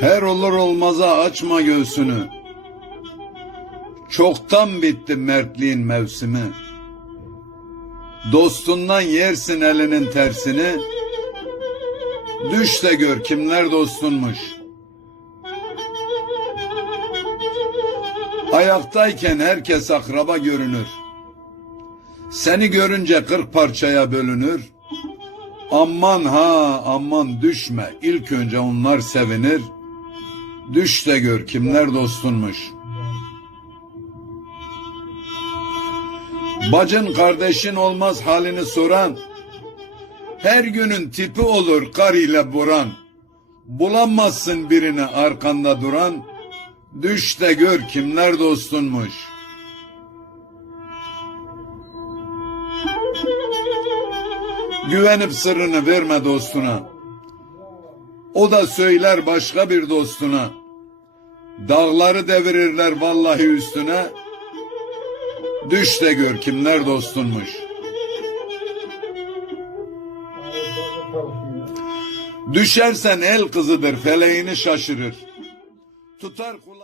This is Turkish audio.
Her olur olmaza açma göğsünü. Çoktan bitti mertliğin mevsimi. Dostundan yersin elinin tersini. Düş de gör kimler dostunmuş. Ayaktayken herkes akraba görünür. Seni görünce kırk parçaya bölünür. Aman ha aman düşme. İlk önce onlar sevinir. Düş de gör kimler dostunmuş. Bacın kardeşin olmaz halini soran. Her günün tipi olur kar ile buran. Bulamazsın birini arkanda duran. Düş de gör kimler dostunmuş. Güvenip sırrını verme dostuna. O da söyler başka bir dostuna. Dağları devirirler vallahi üstüne. Düş de gör kimler dostunmuş. Düşersen el kızıdır feleğini şaşırır. Tutar kula